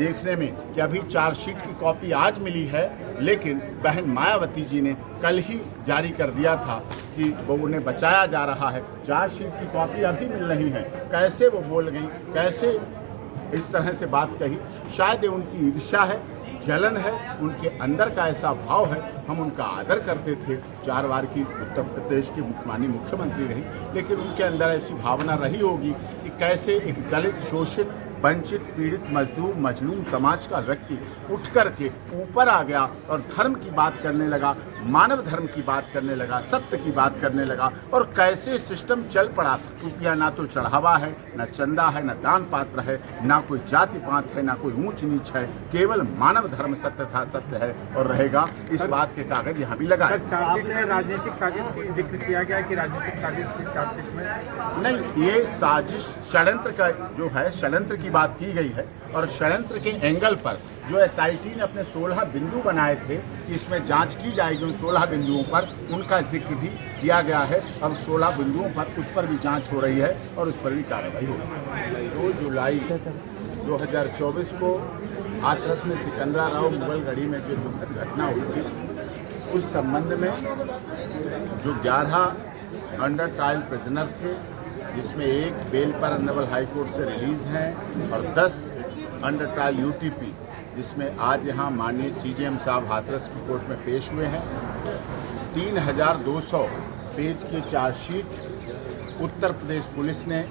देखने में कि अभी चार्जशीट की कॉपी आज मिली है, लेकिन बहन मायावती जी ने कल ही जारी कर दिया था कि वो उन्हें बचाया जा रहा है। चार्जशीट की कॉपी अभी मिल रही है। कैसे वो बोल गई, कैसे इस तरह से बात कही? शायद ये उनकी ईर्ष्या है, जलन है, उनके अंदर का ऐसा भाव है। हम उनका आदर करते थे, 4 बार की उत्तर प्रदेश की माननीय मुख्यमंत्री रही, लेकिन उनके अंदर ऐसी भावना रही होगी कि कैसे एक दलित, शोषित, वंचित, पीड़ित, मजदूर, मजलूम समाज का व्यक्ति उठ करके ऊपर आ गया और धर्म की बात करने लगा, मानव धर्म की बात करने लगा, सत्य की बात करने लगा, और कैसे सिस्टम चल पड़ा। रुपया ना तो चढ़ावा है, ना चंदा है, ना दान पात्र है, ना कोई जाति पात है, ना कोई ऊंच नीच है, केवल मानव धर्म सत्य था, सत्य है और रहेगा। इस बात के कागज यहाँ भी लगाए। आपने राजनीतिक साजिश की जिक्र किया गया कि राजनीतिक साजिश की चार्जशीट में नहीं, ये साजिश षड्यंत्र का जो है, षड्यंत्र की बात की गई है, और षड्यंत्र के एंगल पर जो एसआईटी ने अपने 16 बिंदु बनाए थे कि इसमें जांच की जाएगी, उन 16 बिंदुओं पर उनका जिक्र भी किया गया है। अब 16 बिंदुओं पर उस पर भी जांच हो रही है और उस पर भी कार्रवाई हो रही है। 2 जुलाई 2024 को हाथरस में सिकंदराराव मुगलगढ़ी में जो दुखद घटना हुई थी, उस संबंध में जो 11 अंडर ट्रायल प्रिजनर थे, जिसमें 1 बेल पर ऑनरेबल हाई कोर्ट से रिलीज हैं और 10 अंडर ट्रायल यूटीपी, जिसमें आज यहाँ माननीय सीजेएम साहब हाथरस की कोर्ट में पेश हुए हैं। 3200 पेज की चार्जशीट उत्तर प्रदेश पुलिस ने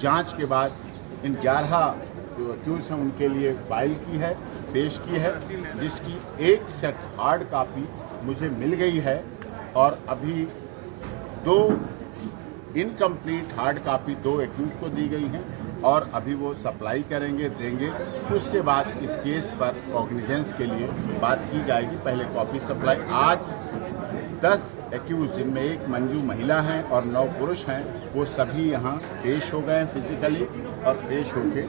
जांच के बाद इन 11 जो अक्यूज हैं उनके लिए फाइल की है, पेश की है, जिसकी एक सेट हार्ड कापी मुझे मिल गई है और अभी 2 इनकम्प्लीट हार्ड कापी 2 एक्यूज को दी गई हैं और अभी वो सप्लाई करेंगे, देंगे। उसके बाद इस केस पर कॉग्निजेंस के लिए बात की जाएगी। पहले कॉपी सप्लाई। आज 10 एक्यूज, जिनमें 1 मंजू महिला हैं और 9 पुरुष हैं, वो सभी यहाँ पेश हो गए हैं फिजिकली, और पेश होके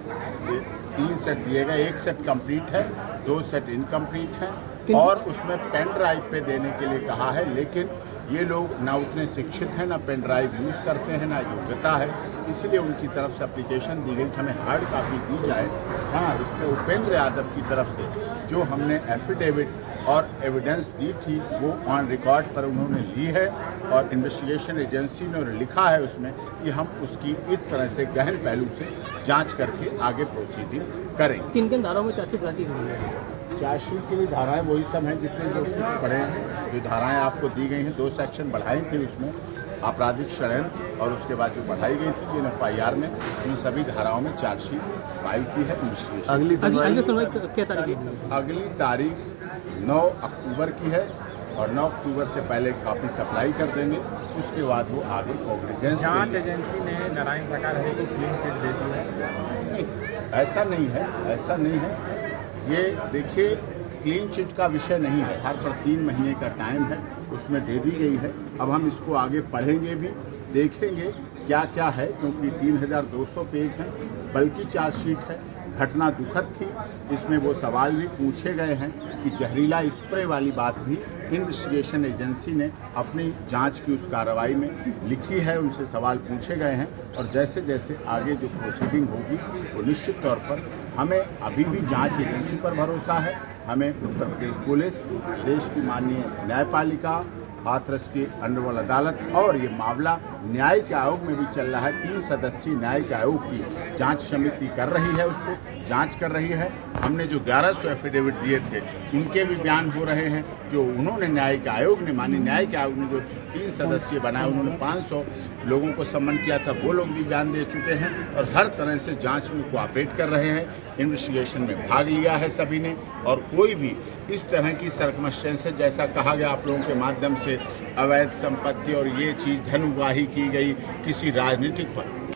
3 सेट दिए गए। 1 सेट कंप्लीट है, 2 सेट इनकम्प्लीट हैं, और उसमें पेन ड्राइव पे देने के लिए कहा है, लेकिन ये लोग ना उतने शिक्षित हैं, ना पेन ड्राइव यूज़ करते हैं, ना योग्यता है, इसलिए उनकी तरफ से एप्लीकेशन दी गई कि हमें हार्ड कापी दी जाए। हाँ, इसमें उपेंद्र यादव की तरफ से जो हमने एफिडेविट और एविडेंस दी थी वो ऑन रिकॉर्ड पर उन्होंने ली है, और इन्वेस्टिगेशन एजेंसी ने लिखा है उसमें कि हम उसकी इस तरह से गहन पहलू से जांच करके आगे प्रोसीडिंग करेंगे। किन धाराओं में चार्जशीट घाटी हुई है? चार्जशीट के लिए धाराएं वही सब हैं जितने जो कुछ पढ़े हैं। जो धाराएं आपको दी गई हैं, 2 सेक्शन बढ़ाई थी उसमें, आपराधिक षड्यंत्र और उसके बाद जो बढ़ाई गई थी जिन एफआईआर में, उन सभी धाराओं में चार्जशीट फाइल की है। अगली सुनवाई क्या तारीख है? अगली तारीख 9 अक्टूबर की है, और 9 अक्टूबर से पहले कॉपी सप्लाई कर देंगे। उसके बाद वो आगे कॉग्निजेंस जांच एजेंसी ने नारायण प्रकाश को क्लीन चिट दे दी है। ऐसा नहीं है, ऐसा नहीं है। ये देखिए, क्लीन चिट का विषय नहीं है। हर पर 3 महीने का टाइम है, उसमें दे दी गई है। अब हम इसको आगे पढ़ेंगे भी, देखेंगे क्या क्या है, क्योंकि 3200 पेज हैं, बल्कि चार्जशीट है। घटना दुखद थी। इसमें वो सवाल भी पूछे गए हैं कि जहरीला स्प्रे वाली बात भी इन्वेस्टिगेशन एजेंसी ने अपनी जांच की उस कार्रवाई में लिखी है, उनसे सवाल पूछे गए हैं, और जैसे जैसे आगे जो प्रोसीडिंग होगी वो निश्चित तौर पर हमें अभी भी जांच एजेंसी पर भरोसा है। हमें उत्तर प्रदेश पुलिस, देश की माननीय न्यायपालिका, हाथरस की अंडरवर्ल्ड अदालत, और ये मामला न्यायिक आयोग में भी चल रहा है। 3 सदस्यीय न्यायिक आयोग की जांच समिति कर रही है, उसको जांच कर रही है। हमने जो 1100 एफिडेविट दिए थे उनके भी बयान हो रहे हैं। जो उन्होंने न्यायिक आयोग ने, माननीय न्यायिक आयोग ने जो 3 सदस्यीय बनाया, उन्होंने 500 लोगों को सम्मन किया था, वो लोग भी बयान दे चुके हैं और हर तरह से जांच में कोऑपरेट कर रहे हैं। इन्वेस्टिगेशन में भाग लिया है सभी ने, और कोई भी इस तरह की सर्कमस्टेंसेस, जैसा कहा गया आप लोगों के माध्यम से, अवैध संपत्ति और ये चीज़ धन उगाही की गई किसी राजनीतिक पर